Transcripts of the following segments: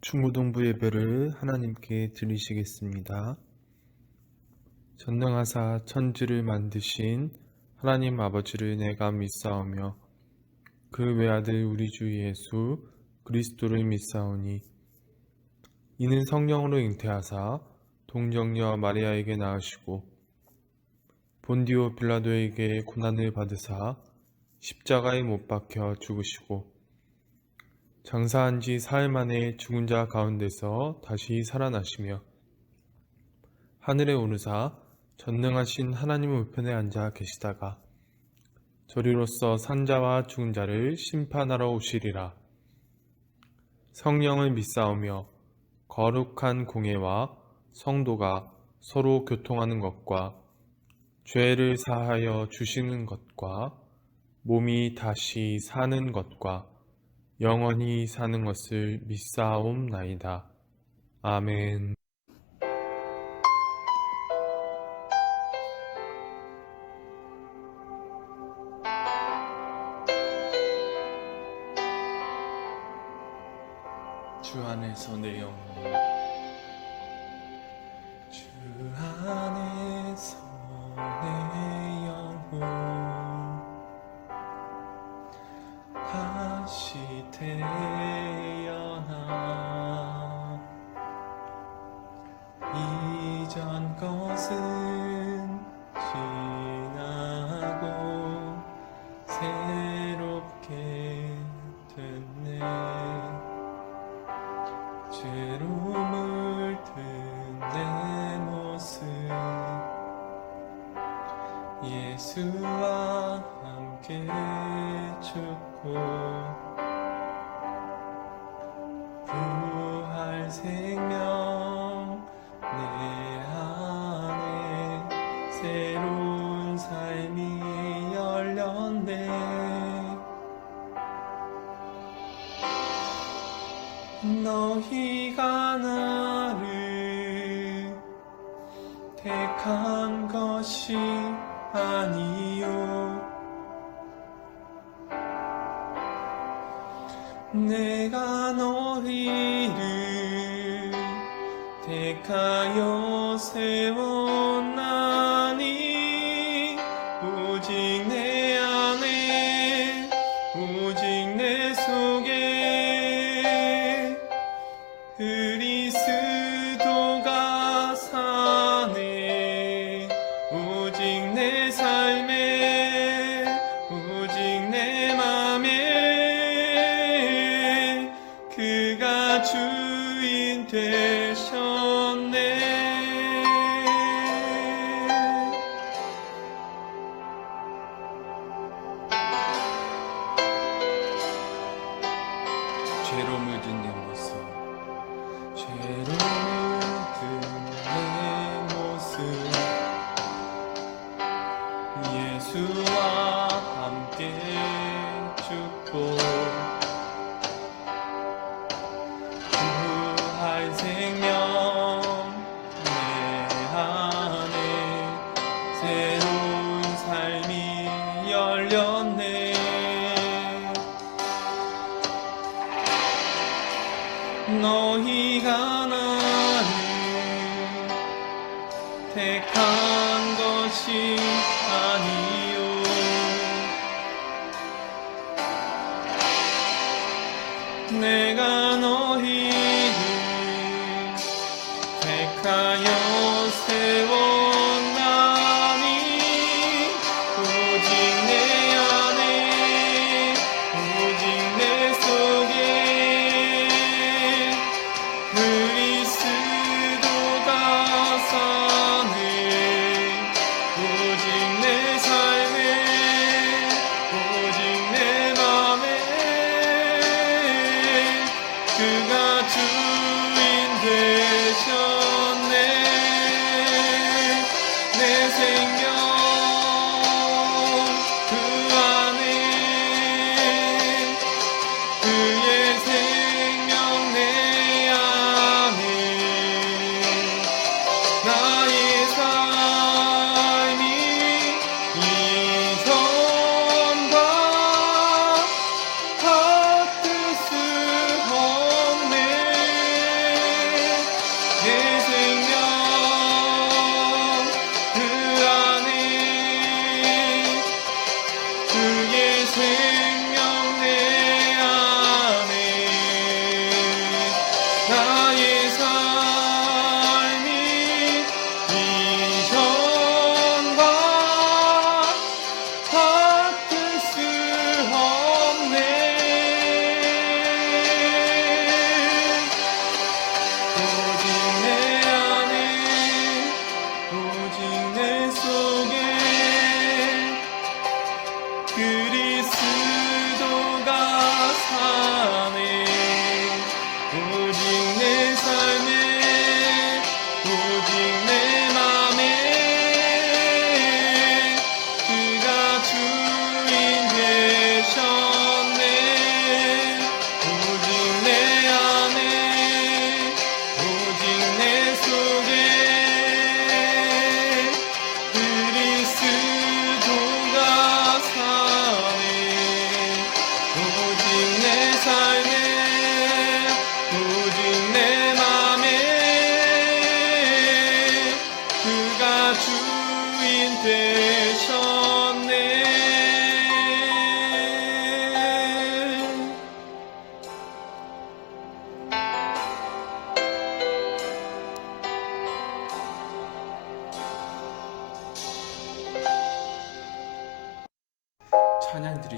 중고등부 예배를 하나님께 드리시겠습니다. 전능하사 천지를 만드신 하나님 아버지를 내가 믿사오며 그 외아들 우리 주 예수 그리스도를 믿사오니 이는 성령으로 잉태하사 동정녀 마리아에게 낳으시고 본디오 빌라도에게 고난을 받으사 십자가에 못 박혀 죽으시고 장사한 지 사흘 만에 죽은 자 가운데서 다시 살아나시며 하늘에 오르사 전능하신 하나님 우편에 앉아 계시다가 저리로서 산자와 죽은 자를 심판하러 오시리라. 성령을 믿사오며 거룩한 공예와 성도가 서로 교통하는 것과 죄를 사하여 주시는 것과 몸이 다시 사는 것과 영원히 사는 것을 믿사옵나이다. 아멘. 주 안에서 내 영혼, 주 안에서 내 영혼 다시 태어나 이전 것은 지나고 새롭게 됐네. 죄로 물든 내 모습 예수와 함께 죽고 부활 생명 내 안에 새로운 삶이 열렸네. 너희가 나를 택한 것이 아니요 내가 너희를 택하여 세웠나니 오직 내 안에 오직 내 속에 그리스도가 사네. 오직 내 삶에 오직 내 맘에 그가 주인 되셨네. 죄로 물든 내 모습 죄로 물든 내 모습 예수와 함께 죽고 부활 생명 내 안에 새로운 삶이 열렸네. 너희가 나를 택한 것이 아니요 내가 너희를 택하여 세웠나니 오직 내 안에 오직 내 속에 그리스도가 사네. 오직 내 삶에 오직 내 맘에 그가 주인 되셨네. 내 생명 그 안에 그의 생명 내 안에 나의 삶이 이전과 같을 수 없네.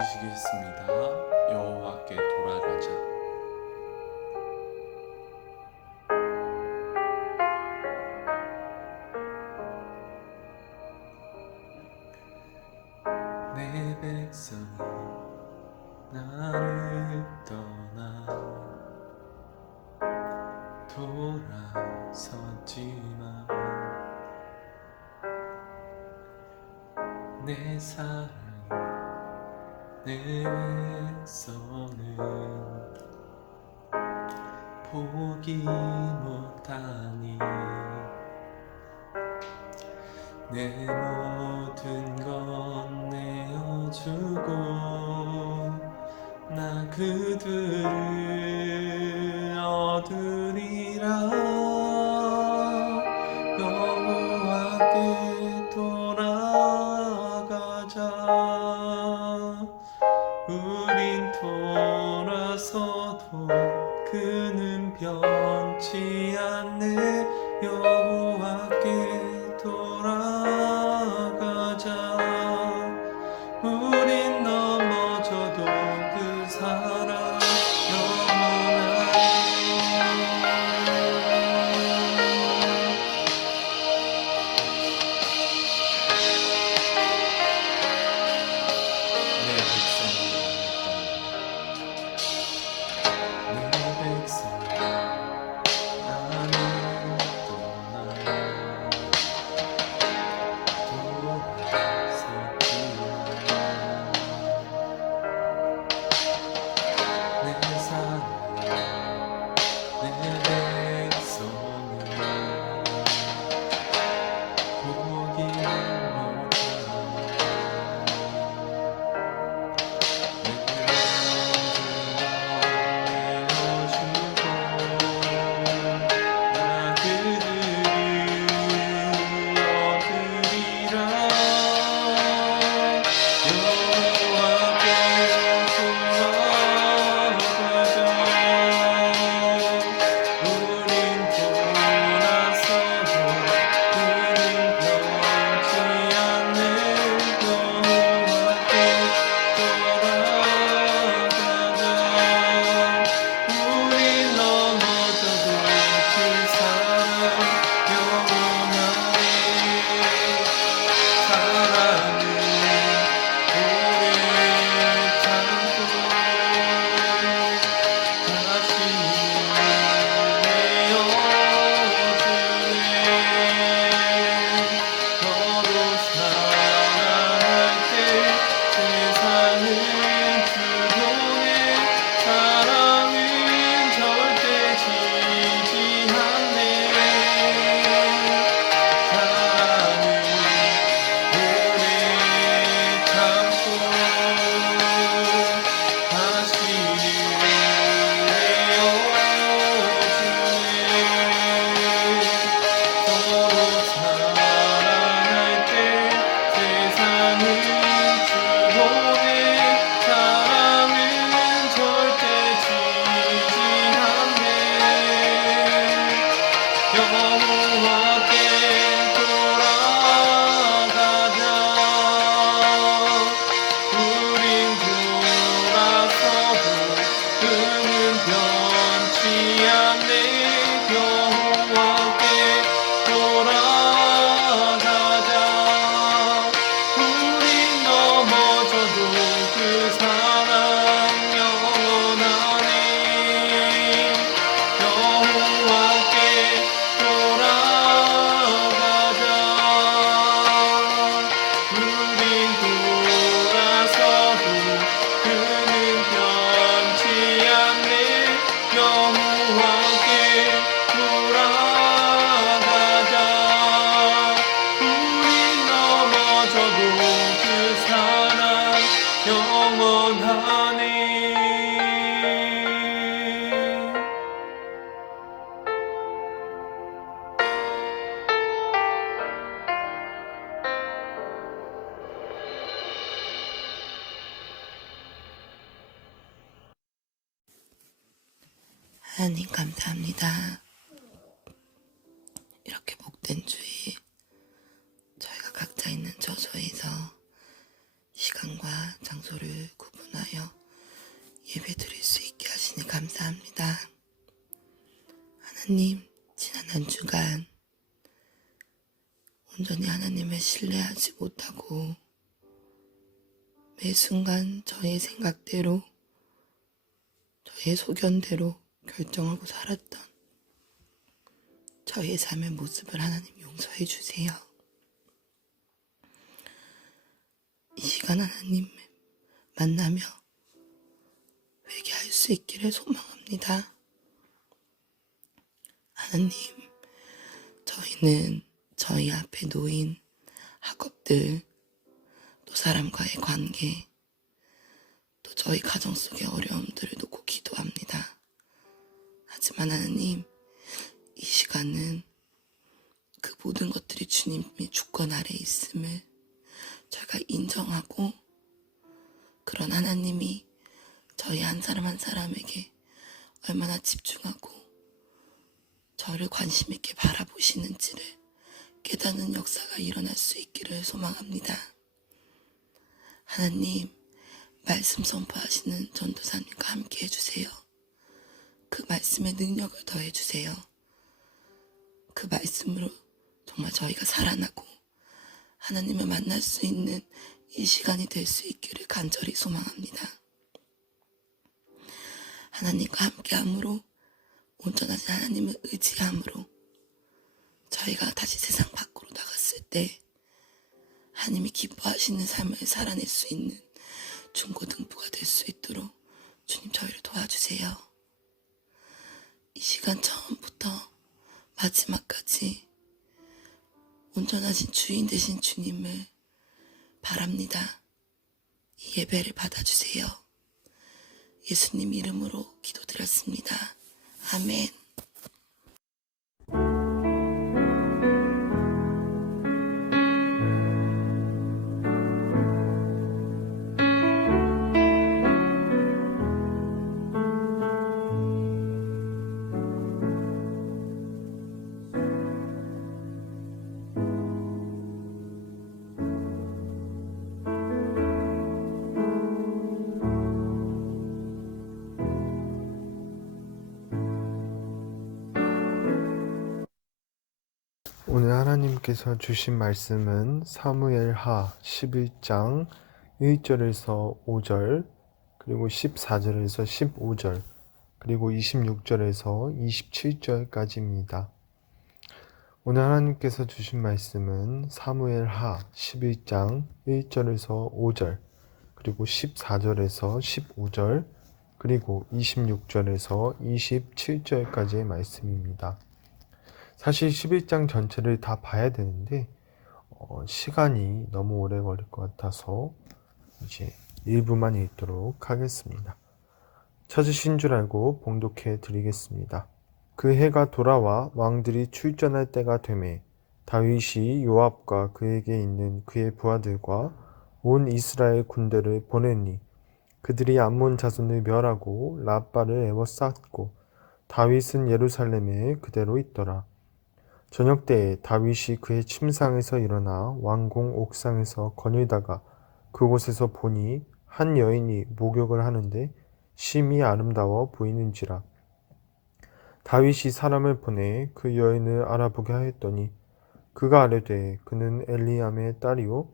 드리시겠습니다. 여호와께 돌아가자. 내 백성이 나를 떠나 돌아섰지만 내 사랑이 내 백성은 포기 못하니 내 모든 것 내어주고 나 그들을 얻으리라. 여호와께 돌아가자. 우린 돌아서도 그는 변치 않네. 여호와께 돌아가자. 우린 넘어져도 그 사랑 영원하네. 내 백성이 나를 떠나 내 사랑 내 백성은 포기 하나님 감사합니다. 이렇게 복된 주일 저희가 각자 있는 처소에서 시간과 장소를 구분 하나님, 지난 한 주간 온전히 하나님을 신뢰하지 못하고 매 순간 저의 생각대로, 저의 소견대로 결정하고 살았던 저의 삶의 모습을 하나님 용서해 주세요. 이 시간 하나님 만나며 회개할 수 있기를 소망합니다. 하나님, 저희는 저희 앞에 놓인 학업들, 또 사람과의 관계, 또 저희 가정 속의 어려움들을 놓고 기도합니다. 하지만 하나님, 이 시간은 그 모든 것들이 주님의 주권 아래 있음을 저희가 인정하고, 그런 하나님이 저희 한 사람 한 사람에게 얼마나 집중하고 저를 관심 있게 바라보시는지를 깨닫는 역사가 일어날 수 있기를 소망합니다. 하나님, 말씀 선포하시는 전도사님과 함께 해주세요. 그 말씀의 능력을 더해주세요. 그 말씀으로 정말 저희가 살아나고 하나님을 만날 수 있는 이 시간이 될 수 있기를 간절히 소망합니다. 하나님과 함께함으로, 온전하신 하나님을 의지함으로 저희가 다시 세상 밖으로 나갔을 때 하나님이 기뻐하시는 삶을 살아낼 수 있는 중고등부가 될 수 있도록 주님 저희를 도와주세요. 이 시간 처음부터 마지막까지 온전하신 주인 되신 주님을 바랍니다. 이 예배를 받아주세요. 예수님 이름으로 기도드렸습니다. 아멘. 오늘 하나님께서 주신 말씀은 사무엘하 11장 1절에서 5절, 그리고 14절에서 15절, 그리고 26절에서 27절까지입니다. 오늘 하나님께서 주신 말씀은 사무엘하 11장 1절에서 5절, 그리고 14절에서 15절, 그리고 26절에서 27절까지의 말씀입니다. 사실 11장 전체를 다 봐야 되는데 시간이 너무 오래 걸릴 것 같아서 이제 일부만 읽도록 하겠습니다. 찾으신 줄 알고 봉독해 드리겠습니다. 그 해가 돌아와 왕들이 출전할 때가 되매 다윗이 요압과 그에게 있는 그의 부하들과 온 이스라엘 군대를 보내니 그들이 암몬 자손을 멸하고 라빠를 에워쌌고 다윗은 예루살렘에 그대로 있더라. 저녁 때에 다윗이 그의 침상에서 일어나 왕궁 옥상에서 거닐다가 그곳에서 보니 한 여인이 목욕을 하는데 심히 아름다워 보이는지라. 다윗이 사람을 보내 그 여인을 알아보게 하였더니 그가 아뢰되 그는 엘리암의 딸이요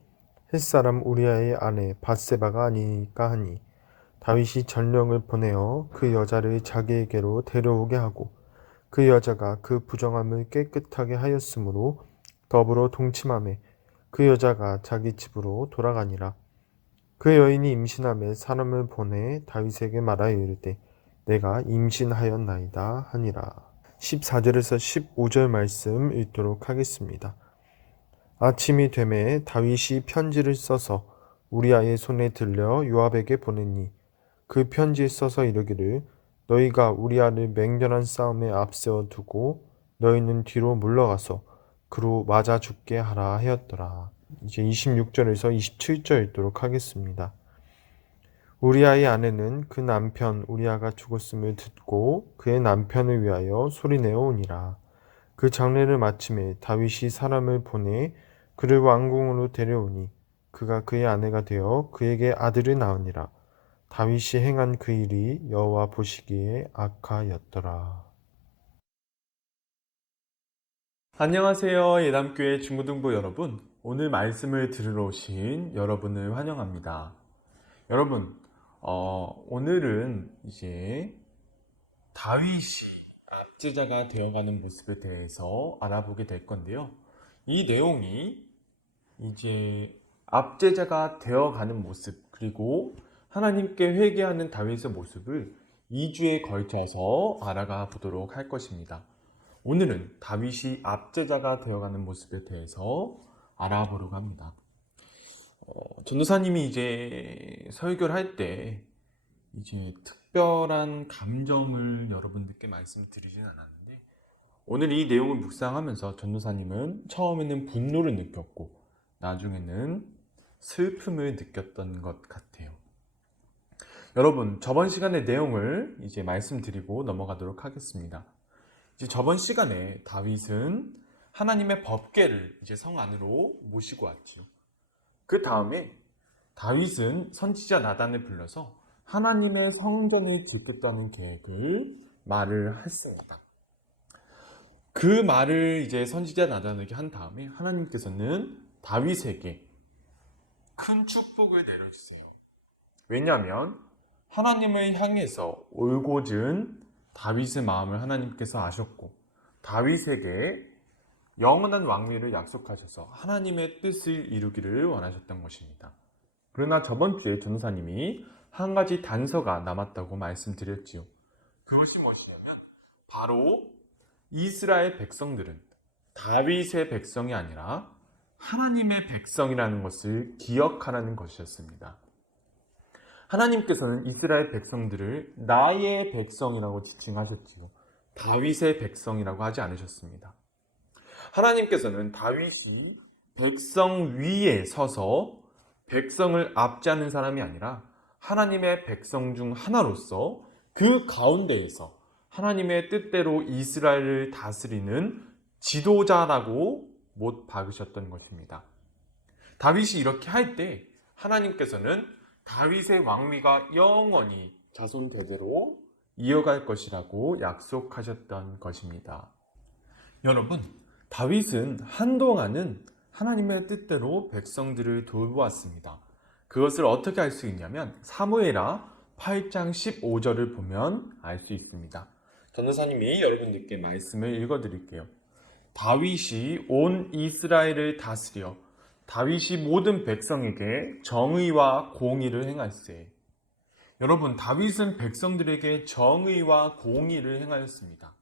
햇사람 우리아의 아내 밧세바가 아니니까 하니 다윗이 전령을 보내어 그 여자를 자기에게로 데려오게 하고 그 여자가 그 부정함을 깨끗하게 하였으므로 더불어 동침하매 그 여자가 자기 집으로 돌아가니라. 그 여인이 임신함에 사람을 보내 다윗에게 말하여 이르되 내가 임신하였나이다 하니라. 14절에서 15절 말씀 읽도록 하겠습니다. 아침이 되매 다윗이 편지를 써서 우리아의 손에 들려 요압에게 보내니 그 편지에 써서 이르기를 너희가 우리아를 맹렬한 싸움에 앞세워 두고 너희는 뒤로 물러가서 그로 맞아 죽게 하라 하였더라. 이제 26절에서 27절 읽도록 하겠습니다. 우리아의 아내는 그 남편 우리아가 죽었음을 듣고 그의 남편을 위하여 소리내어 오니라. 그 장례를 마침에 다윗이 사람을 보내 그를 왕궁으로 데려오니 그가 그의 아내가 되어 그에게 아들을 낳으니라. 다윗이 행한 그 일이 여호와 보시기에 악하였더라. 안녕하세요. 예담교회 중고등부 여러분. 오늘 말씀을 들으러 오신 여러분을 환영합니다. 여러분, 오늘은 이제 다윗이 압제자가 되어가는 모습에 대해서 알아보게 될 건데요. 이 내용이 이제 압제자가 되어가는 모습, 그리고 하나님께 회개하는 다윗의 모습을 2주에 걸쳐서 알아가 보도록 할 것입니다. 오늘은 다윗이 압제자가 되어가는 모습에 대해서 알아보려고 합니다. 전도사님이 이제 설교를 할 때 이제 특별한 감정을 여러분들께 말씀드리진 않았는데, 오늘 이 내용을 묵상하면서 전도사님은 처음에는 분노를 느꼈고 나중에는 슬픔을 느꼈던 것 같아요. 여러분, 저번 시간의 내용을 이제 말씀드리고 넘어가도록 하겠습니다. 이제 저번 시간에 다윗은 하나님의 법궤를 이제 성 안으로 모시고 왔지요. 그 다음에 다윗은 선지자 나단을 불러서 하나님의 성전을 짓겠다는 계획을 말을 했습니다. 그 말을 이제 선지자 나단에게 한 다음에 하나님께서는 다윗에게 큰 축복을 내려주세요. 왜냐하면 하나님을 향해서 올곧은 다윗의 마음을 하나님께서 아셨고, 다윗에게 영원한 왕위를 약속하셔서 하나님의 뜻을 이루기를 원하셨던 것입니다. 그러나 저번 주에 전도사님이 한 가지 단서가 남았다고 말씀드렸지요. 그것이 무엇이냐면 바로 이스라엘 백성들은 다윗의 백성이 아니라 하나님의 백성이라는 것을 기억하라는 것이었습니다. 하나님께서는 이스라엘 백성들을 나의 백성이라고 지칭하셨지요. 다윗의 백성이라고 하지 않으셨습니다. 하나님께서는 다윗이 백성 위에 서서 백성을 압제하는 사람이 아니라 하나님의 백성 중 하나로서 그 가운데에서 하나님의 뜻대로 이스라엘을 다스리는 지도자라고 못 박으셨던 것입니다. 다윗이 이렇게 할 때 하나님께서는 다윗의 왕위가 영원히 자손 대대로 이어갈 것이라고 약속하셨던 것입니다. 여러분, 다윗은 한동안은 하나님의 뜻대로 백성들을 돌보았습니다. 그것을 어떻게 알 수 있냐면 사무엘하 8장 15절을 보면 알 수 있습니다. 전도사님이 여러분들께 말씀을 읽어드릴게요. 다윗이 온 이스라엘을 다스려 다윗이 모든 백성에게 정의와 공의를 행할세. 여러분, 다윗은 백성들에게 정의와 공의를 행하였습니다.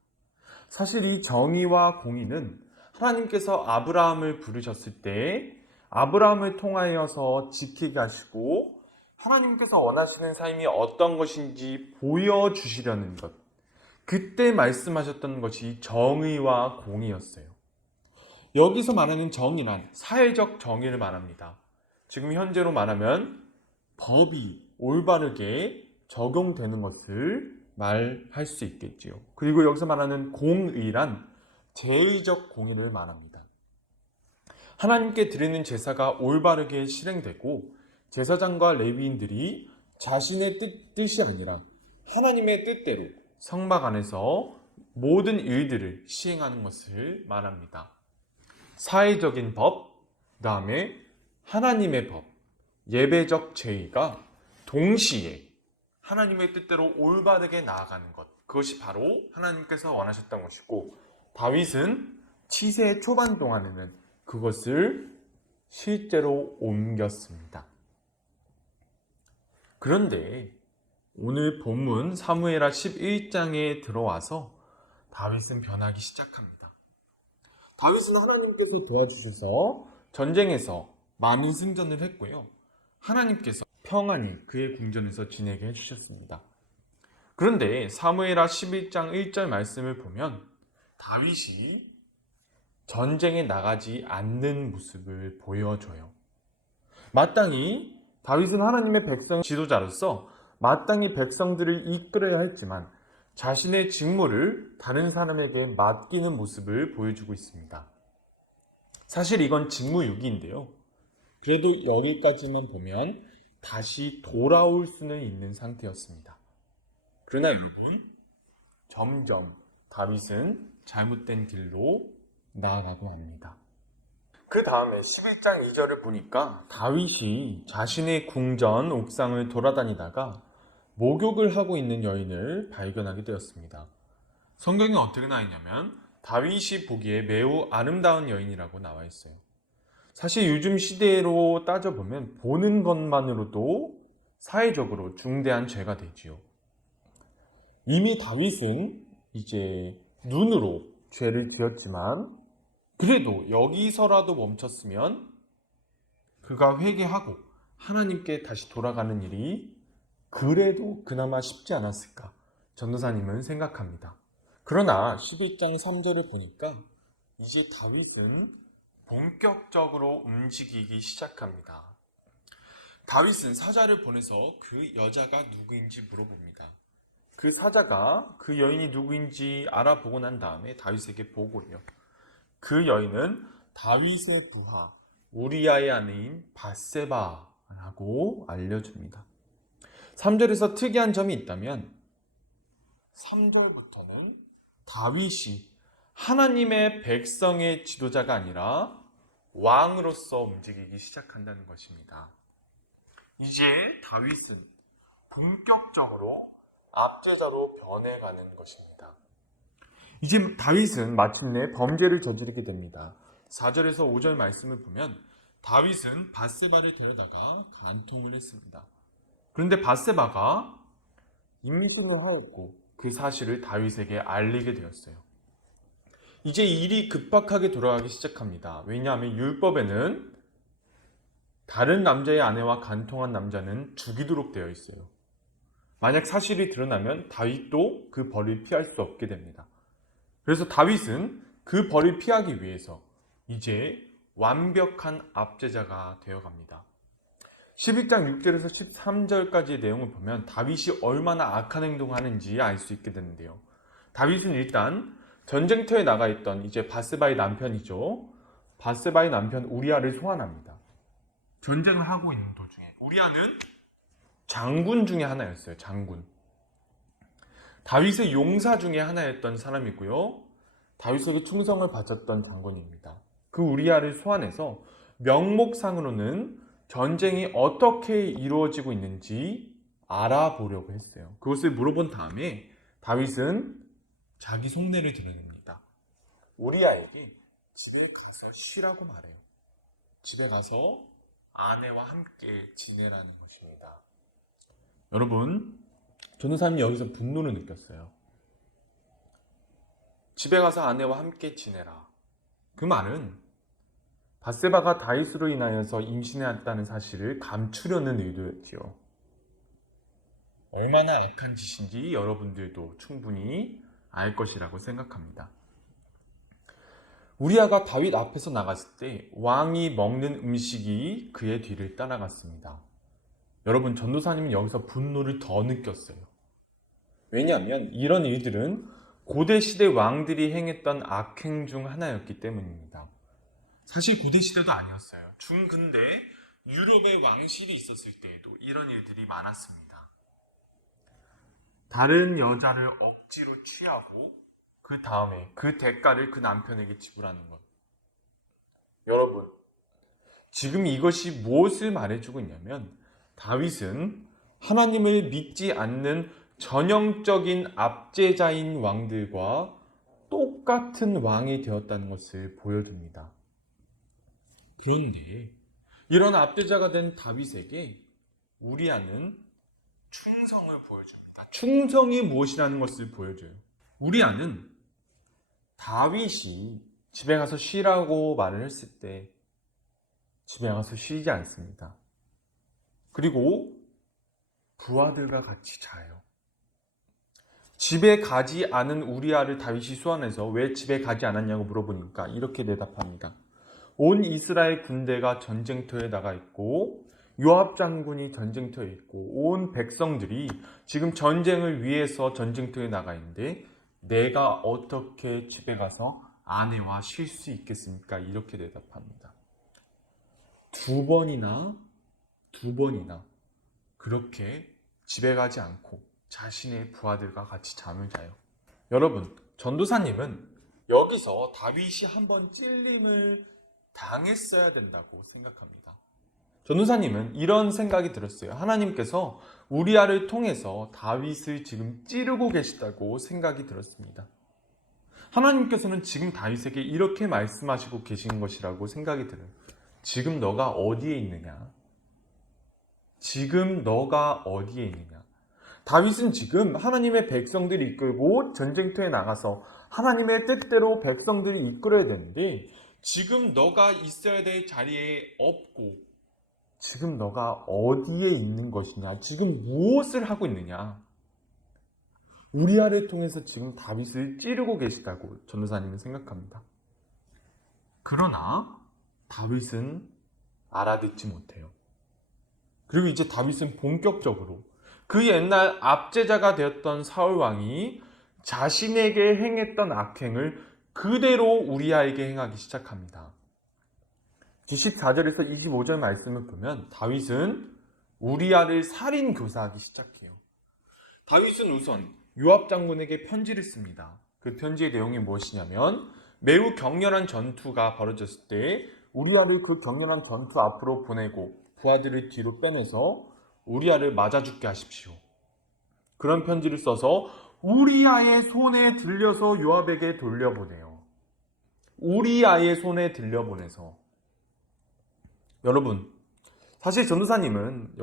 사실 이 정의와 공의는 하나님께서 아브라함을 부르셨을 때 아브라함을 통하여서 지키게 하시고 하나님께서 원하시는 삶이 어떤 것인지 보여주시려는 것, 그때 말씀하셨던 것이 정의와 공의였어요. 여기서 말하는 정의란 사회적 정의를 말합니다. 지금 현재로 말하면 법이 올바르게 적용되는 것을 말할 수 있겠지요. 그리고 여기서 말하는 공의란 제의적 공의를 말합니다. 하나님께 드리는 제사가 올바르게 실행되고 제사장과 레위인들이 자신의 뜻이 아니라 하나님의 뜻대로 성막 안에서 모든 일들을 시행하는 것을 말합니다. 사회적인 법, 그 다음에 하나님의 법, 예배적 제의가 동시에 하나님의 뜻대로 올바르게 나아가는 것, 그것이 바로 하나님께서 원하셨던 것이고, 다윗은 치세 초반 동안에는 그것을 실제로 옮겼습니다. 그런데 오늘 본문 사무엘하 11장에 들어와서 다윗은 변하기 시작합니다. 다윗은 하나님께서 도와주셔서 전쟁에서 많이 승전을 했고요. 하나님께서 평안히 그의 궁전에서 지내게 해주셨습니다. 그런데 사무엘하 11장 1절 말씀을 보면 다윗이 전쟁에 나가지 않는 모습을 보여줘요. 마땅히 다윗은 하나님의 백성 지도자로서 마땅히 백성들을 이끌어야 했지만 자신의 직무를 다른 사람에게 맡기는 모습을 보여주고 있습니다. 사실 이건 직무유기인데요. 그래도 여기까지만 보면 다시 돌아올 수는 있는 상태였습니다. 그러나 여러분, 점점 다윗은 잘못된 길로 나아가고 맙니다. 그 다음에 11장 2절을 보니까 다윗이 자신의 궁전 옥상을 돌아다니다가 목욕을 하고 있는 여인을 발견하게 되었습니다. 성경에 어떻게 나와 있냐면 다윗이 보기에 매우 아름다운 여인이라고 나와 있어요. 사실 요즘 시대로 따져보면 보는 것만으로도 사회적으로 중대한 죄가 되지요. 이미 다윗은 이제 눈으로 죄를 지었지만 그래도 여기서라도 멈췄으면 그가 회개하고 하나님께 다시 돌아가는 일이 그래도 그나마 쉽지 않았을까 전도사님은 생각합니다. 그러나 11장 3절을 보니까 이제 다윗은 본격적으로 움직이기 시작합니다. 다윗은 사자를 보내서 그 여자가 누구인지 물어봅니다. 그 사자가 그 여인이 누구인지 알아보고 난 다음에 다윗에게 보고해요. 그 여인은 다윗의 부하 우리아의 아내인 밧세바라고 알려줍니다. 3절에서 특이한 점이 있다면 3절부터는 다윗이 하나님의 백성의 지도자가 아니라 왕으로서 움직이기 시작한다는 것입니다. 이제 다윗은 본격적으로 압제자로 변해가는 것입니다. 이제 다윗은 마침내 범죄를 저지르게 됩니다. 4절에서 5절 말씀을 보면 다윗은 밧세바를 데려다가 간통을 했습니다. 그런데 밧세바가 임신을 하였고 그 사실을 다윗에게 알리게 되었어요. 이제 일이 급박하게 돌아가기 시작합니다. 왜냐하면 율법에는 다른 남자의 아내와 간통한 남자는 죽이도록 되어 있어요. 만약 사실이 드러나면 다윗도 그 벌을 피할 수 없게 됩니다. 그래서 다윗은 그 벌을 피하기 위해서 이제 완벽한 압제자가 되어갑니다. 11장 6절에서 13절까지의 내용을 보면 다윗이 얼마나 악한 행동을 하는지 알 수 있게 되는데요. 다윗은 일단 전쟁터에 나가 있던 이제 밧세바의 남편이죠. 밧세바의 남편 우리아를 소환합니다. 전쟁을 하고 있는 도중에 우리아는 장군 중에 하나였어요. 장군. 다윗의 용사 중에 하나였던 사람이고요. 다윗에게 충성을 바쳤던 장군입니다. 그 우리아를 소환해서 명목상으로는 전쟁이 어떻게 이루어지고 있는지 알아보려고 했어요. 그것을 물어본 다음에 다윗은 자기 속내를 드러냅니다. 우리아에게 집에 가서 쉬라고 말해요. 집에 가서 아내와 함께 지내라는 것입니다. 여러분, 전도사님이 여기서 분노를 느꼈어요. 집에 가서 아내와 함께 지내라. 그 말은 밧세바가 다윗으로 인하여서 임신해왔다는 사실을 감추려는 의도였지요. 얼마나 악한 짓인지 여러분들도 충분히 알 것이라고 생각합니다. 우리아가 다윗 앞에서 나갔을 때 왕이 먹는 음식이 그의 뒤를 따라갔습니다. 여러분, 전도사님은 여기서 분노를 더 느꼈어요. 왜냐하면 이런 일들은 고대시대 왕들이 행했던 악행 중 하나였기 때문입니다. 사실 고대시대도 아니었어요. 중근대 유럽의 왕실이 있었을 때에도 이런 일들이 많았습니다. 다른 여자를 억지로 취하고 그 다음에 그 대가를 그 남편에게 지불하는 것. 여러분, 지금 이것이 무엇을 말해주고 있냐면 다윗은 하나님을 믿지 않는 전형적인 압제자인 왕들과 똑같은 왕이 되었다는 것을 보여줍니다. 그런데 이런 압제자가 된 다윗에게 우리아는 충성을 보여줍니다. 충성이 무엇이라는 것을 보여줘요. 우리아는 다윗이 집에 가서 쉬라고 말을 했을 때 집에 가서 쉬지 않습니다. 그리고 부하들과 같이 자요. 집에 가지 않은 우리아를 다윗이 소환해서 왜 집에 가지 않았냐고 물어보니까 이렇게 대답합니다. 온 이스라엘 군대가 전쟁터에 나가 있고 요압 장군이 전쟁터에 있고 온 백성들이 지금 전쟁을 위해서 전쟁터에 나가 있는데 내가 어떻게 집에 가서 아내와 쉴 수 있겠습니까? 이렇게 대답합니다. 두 번이나 그렇게 집에 가지 않고 자신의 부하들과 같이 잠을 자요. 여러분, 전도사님은 여기서 다윗이 한번 찔림을 당했어야 된다고 생각합니다. 전도사님은 이런 생각이 들었어요. 하나님께서 우리아를 통해서 다윗을 지금 찌르고 계시다고 생각이 들었습니다. 하나님께서는 지금 다윗에게 이렇게 말씀하시고 계신 것이라고 생각이 들어요. 지금 너가 어디에 있느냐? 지금 너가 어디에 있느냐? 다윗은 지금 하나님의 백성들이 이끌고 전쟁터에 나가서 하나님의 뜻대로 백성들이 이끌어야 되는데 지금 너가 있어야 될 자리에 없고 지금 너가 어디에 있는 것이냐? 지금 무엇을 하고 있느냐? 우리아를 통해서 지금 다윗을 찌르고 계시다고 전도사님은 생각합니다. 그러나 다윗은 알아듣지 못해요. 그리고 이제 다윗은 본격적으로 그 옛날 압제자가 되었던 사울 왕이 자신에게 행했던 악행을 그대로 우리아에게 행하기 시작합니다. 14절에서 25절 말씀을 보면 다윗은 우리아를 살인 교사하기 시작해요. 다윗은 우선 요압 장군에게 편지를 씁니다. 그 편지의 내용이 무엇이냐면 매우 격렬한 전투가 벌어졌을 때 우리아를 그 격렬한 전투 앞으로 보내고 부하들을 뒤로 빼내서 우리아를 맞아 죽게 하십시오. 그런 편지를 써서 우리아의 손에 들려서 요압에게 돌려보내요. 우리아의 손에 들려보내서 여러분, 사실 전도사님은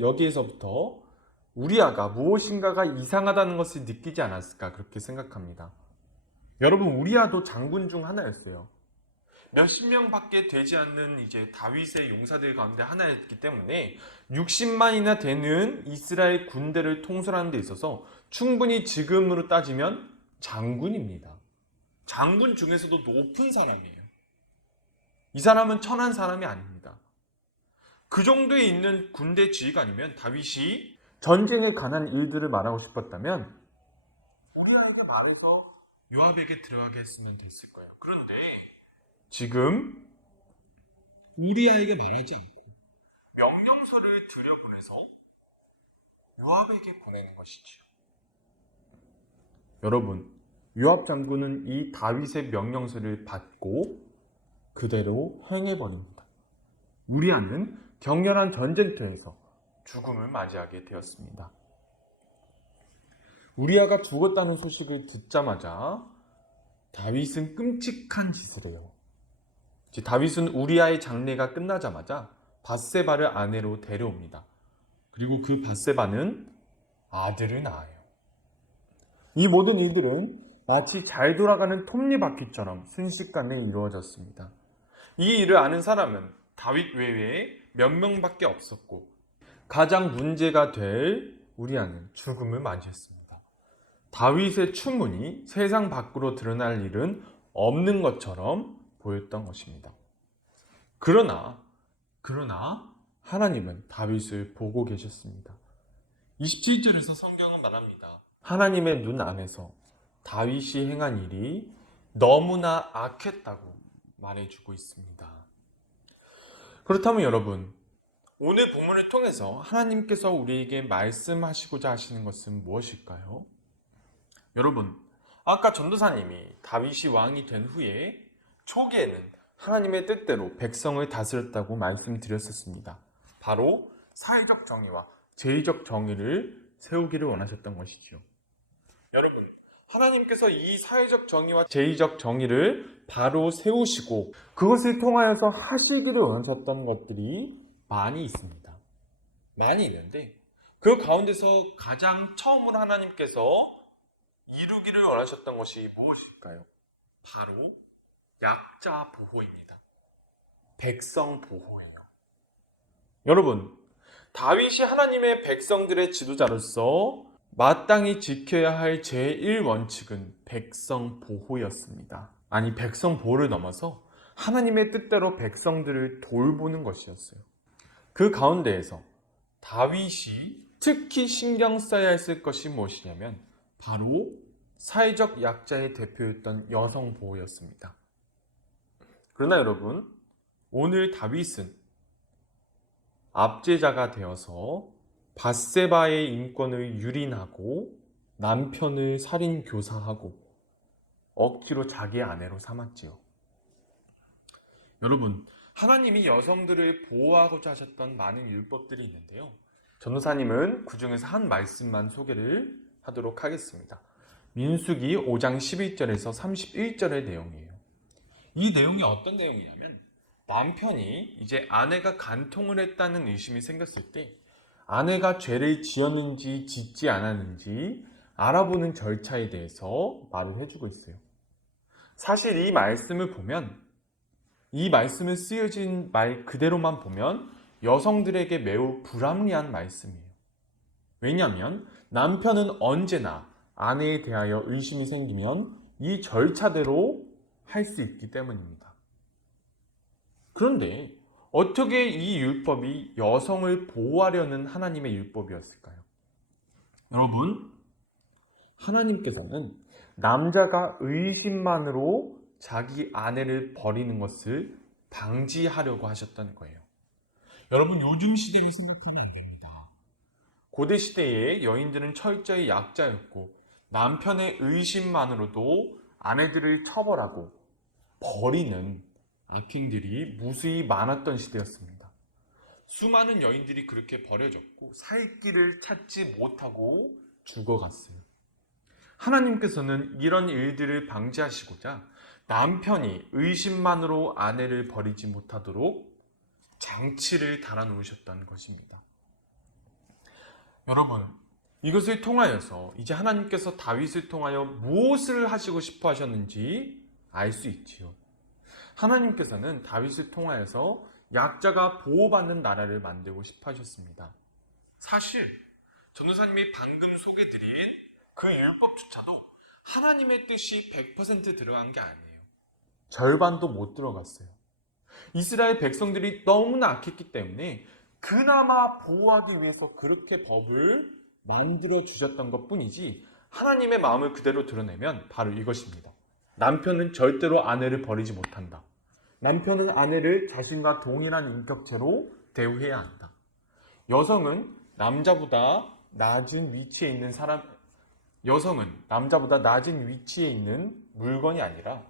여기에서부터 우리아가 무엇인가가 이상하다는 것을 느끼지 않았을까 그렇게 생각합니다. 여러분, 우리아도 장군 중 하나였어요. 몇십 명밖에 되지 않는 이제 다윗의 용사들 가운데 하나였기 때문에 60만이나 되는 이스라엘 군대를 통솔하는 데 있어서 충분히 지금으로 따지면 장군입니다. 장군 중에서도 높은 사람이에요. 이 사람은 천한 사람이 아닙니다. 그 정도에 있는 군대 지휘관이면 다윗이 전쟁에 관한 일들을 말하고 싶었다면 우리아에게 말해서 요압에게 들어가게 했으면 됐을 거예요. 그런데 지금 우리아에게 말하지 않고 명령서를 들여보내서 요압에게 보내는 것이지요. 여러분, 요압 장군은 이 다윗의 명령서를 받고 그대로 행해버립니다. 우리아는 격렬한 전쟁터에서 죽음을 맞이하게 되었습니다. 우리아가 죽었다는 소식을 듣자마자 다윗은 끔찍한 짓을 해요. 다윗은 우리아의 장례가 끝나자마자 밧세바를 아내로 데려옵니다. 그리고 그 밧세바는 아들을 낳아요. 이 모든 일들은 마치 잘 돌아가는 톱니바퀴처럼 순식간에 이루어졌습니다. 이 일을 아는 사람은 다윗 외에 몇 명밖에 없었고 가장 문제가 될 우리아는 죽음을 맞이했습니다. 다윗의 추문이 세상 밖으로 드러날 일은 없는 것처럼 보였던 것입니다. 그러나 하나님은 다윗을 보고 계셨습니다. 27절에서 성경은 말합니다. 하나님의 눈 안에서 다윗이 행한 일이 너무나 악했다고 말해주고 있습니다. 그렇다면 여러분, 오늘 본문을 통해서 하나님께서 우리에게 말씀하시고자 하시는 것은 무엇일까요? 여러분, 아까 전도사님이 다윗이 왕이 된 후에 초기에는 하나님의 뜻대로 백성을 다스렸다고 말씀드렸었습니다. 바로 사회적 정의와 제의적 정의를 세우기를 원하셨던 것이죠. 여러분, 하나님께서 이 사회적 정의와 제의적 정의를 바로 세우시고 그것을 통하여서 하시기를 원하셨던 것들이 많이 있습니다. 많이 있는데 그 가운데서 가장 처음으로 하나님께서 이루기를 원하셨던 것이 무엇일까요? 바로 약자 보호입니다. 백성 보호예요. 여러분, 다윗이 하나님의 백성들의 지도자로서 마땅히 지켜야 할 제1원칙은 백성 보호였습니다. 아니, 백성 보호를 넘어서 하나님의 뜻대로 백성들을 돌보는 것이었어요. 그 가운데에서 다윗이 특히 신경 써야 했을 것이 무엇이냐면 바로 사회적 약자의 대표였던 여성 보호였습니다. 그러나 여러분, 오늘 다윗은 압제자가 되어서 밧세바의 인권을 유린하고 남편을 살인 교사하고 억지로 자기의 아내로 삼았지요. 여러분, 하나님이 여성들을 보호하고자 하셨던 많은 율법들이 있는데요. 전도사님은 그 중에서 한 말씀만 소개를 하도록 하겠습니다. 민수기 5장 11절에서 31절의 내용이에요. 이 내용이 어떤 내용이냐면, 남편이 이제 아내가 간통을 했다는 의심이 생겼을 때 아내가 죄를 지었는지 짓지 않았는지 알아보는 절차에 대해서 말을 해주고 있어요. 사실 이 말씀을 보면, 이 말씀을 쓰여진 말 그대로만 보면 여성들에게 매우 불합리한 말씀이에요. 왜냐하면 남편은 언제나 아내에 대하여 의심이 생기면 이 절차대로 할 수 있기 때문입니다. 그런데 어떻게 이 율법이 여성을 보호하려는 하나님의 율법이었을까요? 여러분, 하나님께서는 남자가 의심만으로 자기 아내를 버리는 것을 방지하려고 하셨던 거예요. 여러분, 요즘 시대를 생각하면 됩니다. 고대 시대의 여인들은 철저히 약자였고 남편의 의심만으로도 아내들을 처벌하고 버리는 악행들이 무수히 많았던 시대였습니다. 수많은 여인들이 그렇게 버려졌고 살 길을 찾지 못하고 죽어갔어요. 하나님께서는 이런 일들을 방지하시고자 남편이 의심만으로 아내를 버리지 못하도록 장치를 달아놓으셨다는 것입니다. 여러분, 이것을 통하여서 이제 하나님께서 다윗을 통하여 무엇을 하시고 싶어 하셨는지 알 수 있지요. 하나님께서는 다윗을 통하여서 약자가 보호받는 나라를 만들고 싶어 하셨습니다. 사실 전도사님이 방금 소개드린 그 율법조차도 하나님의 뜻이 100% 들어간 게 아니에요. 절반도 못 들어갔어요. 이스라엘 백성들이 너무나 악했기 때문에 그나마 보호하기 위해서 그렇게 법을 만들어 주셨던 것 뿐이지, 하나님의 마음을 그대로 드러내면 바로 이것입니다. 남편은 절대로 아내를 버리지 못한다. 남편은 아내를 자신과 동일한 인격체로 대우해야 한다. 여성은 남자보다 낮은 위치에 있는 물건이 아니라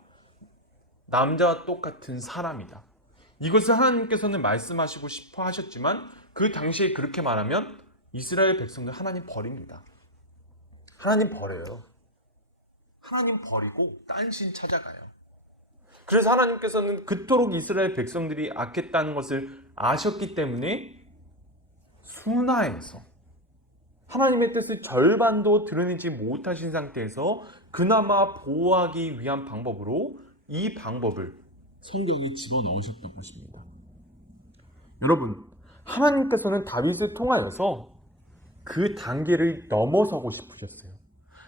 남자와 똑같은 사람이다. 이것을 하나님께서는 말씀하시고 싶어 하셨지만 그 당시에 그렇게 말하면 이스라엘 백성들 하나님 버립니다. 하나님 버려요. 하나님 버리고 딴 신 찾아가요. 그래서 하나님께서는 그토록 이스라엘 백성들이 악했다는 것을 아셨기 때문에 순화해서 하나님의 뜻을 절반도 드러내지 못하신 상태에서 그나마 보호하기 위한 방법으로 이 방법을 성경에 집어넣으셨던 것입니다. 여러분, 하나님께서는 다윗을 통하여서 그 단계를 넘어서고 싶으셨어요.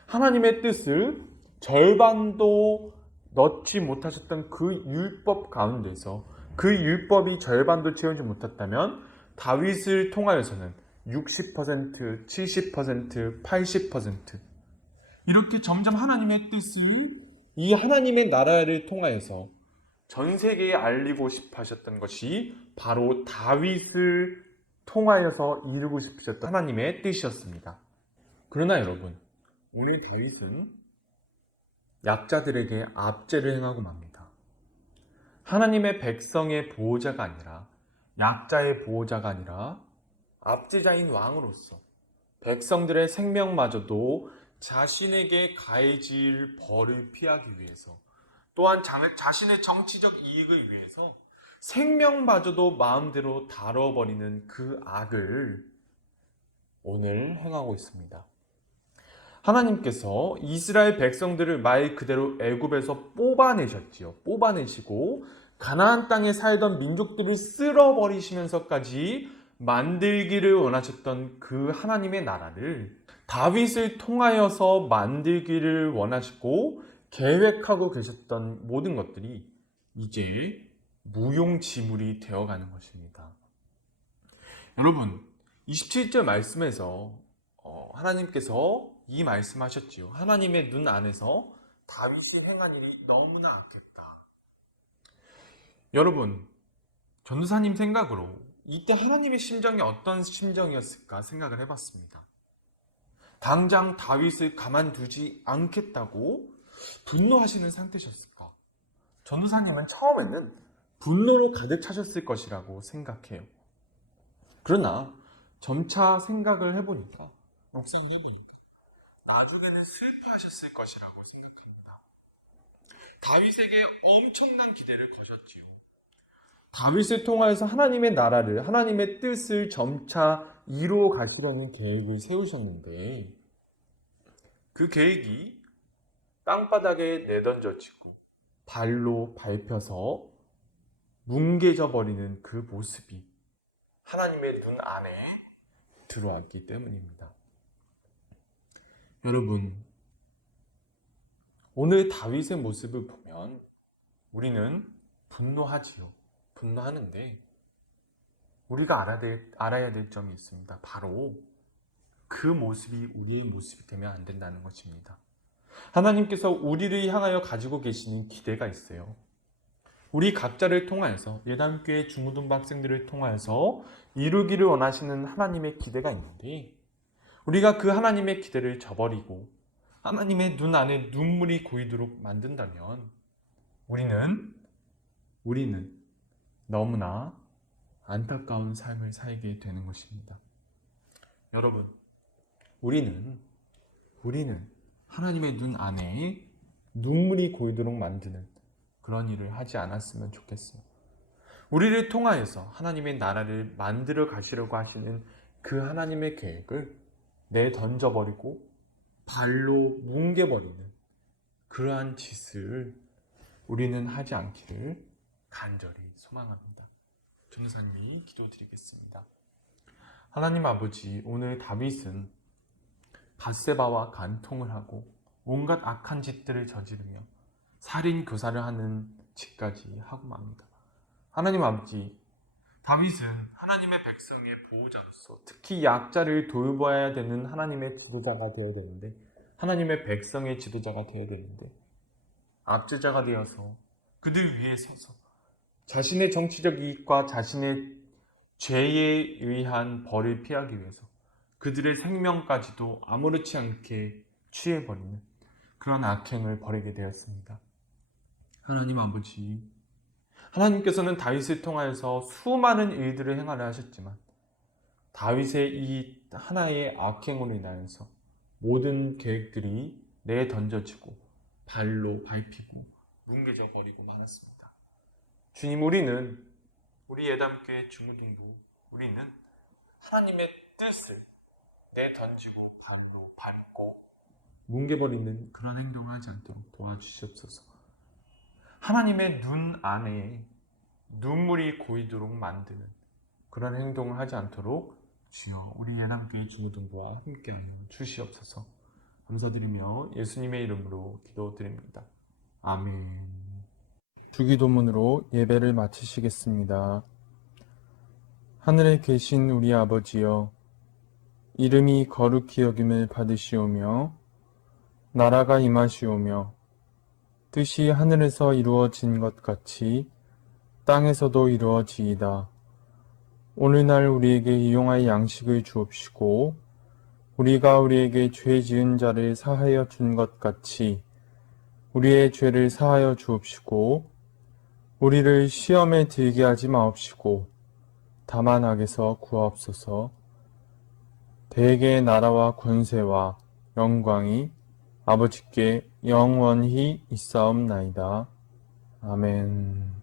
하나님의 뜻을 절반도 넣지 못하셨던 그 율법 가운데서 그 율법이 절반도 채우지 못했다면 다윗을 통하여서는 60%, 70%, 80% 이렇게 점점 하나님의 뜻을, 이 하나님의 나라를 통하여서 전 세계에 알리고 싶어 하셨던 것이 바로 다윗을 통하여서 이루고 싶으셨던 하나님의 뜻이었습니다. 그러나 여러분, 오늘 다윗은 약자들에게 압제를 행하고 맙니다. 하나님의 백성의 보호자가 아니라, 약자의 보호자가 아니라 압제자인 왕으로서 백성들의 생명마저도 자신에게 가해질 벌을 피하기 위해서, 또한 자신의 정치적 이익을 위해서 생명마저도 마음대로 다뤄버리는 그 악을 오늘 행하고 있습니다. 하나님께서 이스라엘 백성들을 말 그대로 애굽에서 뽑아내셨지요. 뽑아내시고 가나안 땅에 살던 민족들을 쓸어버리시면서까지 만들기를 원하셨던 그 하나님의 나라를 다윗을 통하여서 만들기를 원하시고 계획하고 계셨던 모든 것들이 이제 무용지물이 되어가는 것입니다. 여러분, 27절 말씀에서 하나님께서 이 말씀하셨지요. 하나님의 눈 안에서 다윗이 행한 일이 너무나 악했다. 여러분, 전도사님 생각으로 이때 하나님의 심정이 어떤 심정이었을까 생각을 해봤습니다. 당장 다윗을 가만두지 않겠다고 분노하시는 상태셨을까? 전도사님은 처음에는 분노로 가득 차셨을 것이라고 생각해요. 그러나 점차 생각을 해보니까, 묵상을 해보니까 나중에는 슬퍼하셨을 것이라고 생각합니다. 다윗에게 엄청난 기대를 거셨지요. 다윗을 통하여서 하나님의 나라를, 하나님의 뜻을 점차 이루어 가기로는 계획을 세우셨는데 그 계획이 땅바닥에 내던져지고 발로 밟혀서 뭉개져 버리는 그 모습이 하나님의 눈 안에 들어왔기 때문입니다. 여러분, 오늘 다윗의 모습을 보면 우리는 분노하지요. 분노하는데 우리가 알아야 될 점이 있습니다. 바로 그 모습이 우리의 모습이 되면 안 된다는 것입니다. 하나님께서 우리를 향하여 가지고 계시는 기대가 있어요. 우리 각자를 통하여서, 예담교회 중고등부 학생들을 통하여서 이루기를 원하시는 하나님의 기대가 있는데 우리가 그 하나님의 기대를 저버리고 하나님의 눈 안에 눈물이 고이도록 만든다면 우리는 너무나 안타까운 삶을 살게 되는 것입니다. 여러분, 우리는 하나님의 눈 안에 눈물이 고이도록 만드는 그런 일을 하지 않았으면 좋겠어요. 우리를 통하여서 하나님의 나라를 만들어 가시려고 하시는 그 하나님의 계획을 내던져버리고 발로 뭉개버리는 그러한 짓을 우리는 하지 않기를 간절히 소망합니다. 전도사님이 기도드리겠습니다. 하나님 아버지, 오늘 다윗은 밧세바와 간통을 하고 온갖 악한 짓들을 저지르며 살인 교사를 하는 짓까지 하고 맙니다. 하나님 아버지, 다윗은 하나님의 백성의 보호자로서 특히 약자를 돌봐야 되는 하나님의 지도자가 되어야 되는데, 하나님의 백성의 지도자가 되어야 되는데 압제자가 되어서 그들 위에 서서 자신의 정치적 이익과 자신의 죄에 의한 벌을 피하기 위해서 그들의 생명까지도 아무렇지 않게 취해버리는 그런 악행을 벌이게 되었습니다. 하나님 아버지, 하나님께서는 다윗을 통하여서 수많은 일들을 행하려 하셨지만 다윗의 이 하나의 악행으로 인하여서 모든 계획들이 내던져지고 발로 밟히고 뭉개져 버리고 말았습니다. 주님, 우리 예담교회 중고등부, 우리는 하나님의 뜻을 내던지고 발로 밟고 뭉개버리는 그런 행동을 하지 않도록 도와주시옵소서. 하나님의 눈 안에 눈물이 고이도록 만드는 그런 행동을 하지 않도록 주여 우리 예남교회 중고등부와 함께하여 주시옵소서. 감사드리며 예수님의 이름으로 기도드립니다. 아멘. 주기도문으로 예배를 마치시겠습니다. 하늘에 계신 우리 아버지여, 이름이 거룩히 여김을 받으시오며 나라가 임하시오며 뜻이 하늘에서 이루어진 것 같이 땅에서도 이루어지이다. 오늘날 우리에게 일용할 양식을 주옵시고 우리가 우리에게 죄 지은 자를 사하여 준 것 같이 우리의 죄를 사하여 주옵시고 우리를 시험에 들게 하지 마옵시고 다만 악에서 구하옵소서. 대개의 나라와 권세와 영광이 아버지께 영원히 있사옵나이다. 아멘.